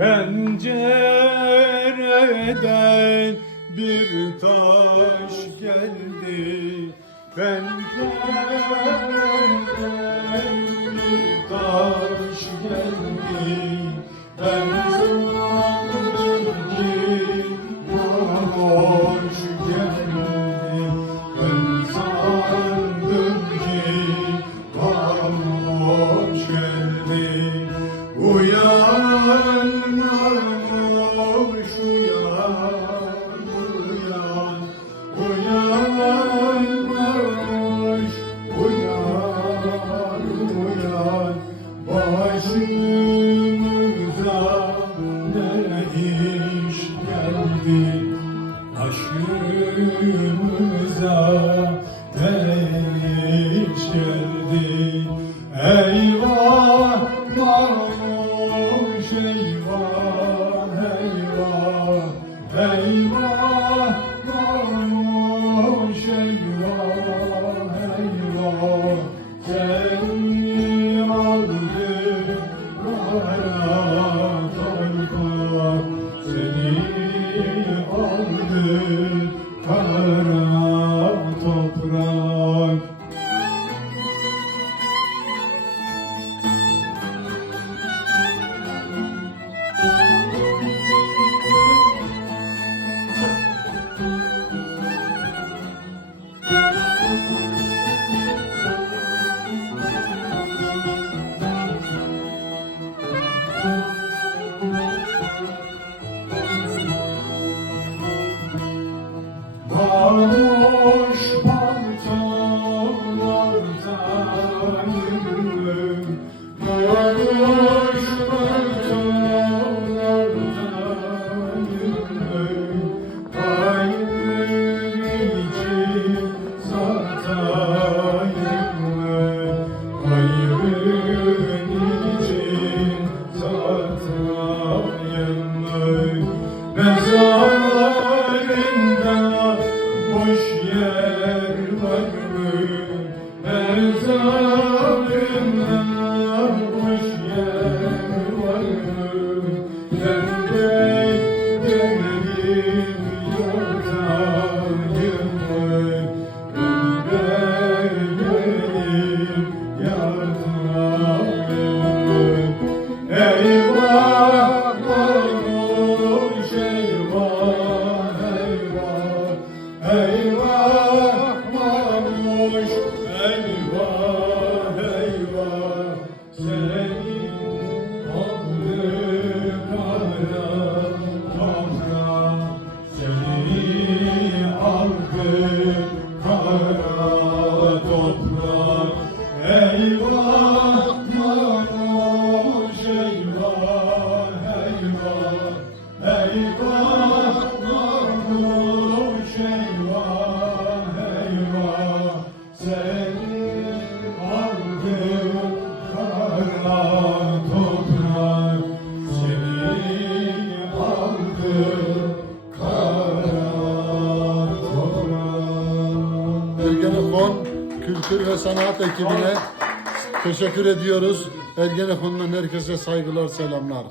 Pencereden bir taş geldi. Pencereden bir taş geldi. Ben sandım ki bu hoş Ben sandım ki bana hoş geldi. Uyan gönlümüze. elinde boş yer var mı? Ezanında boş yer Oh. Kültür ve Sanat ekibine teşekkür ediyoruz. Ergenekon'dan herkese saygılar, selamlar.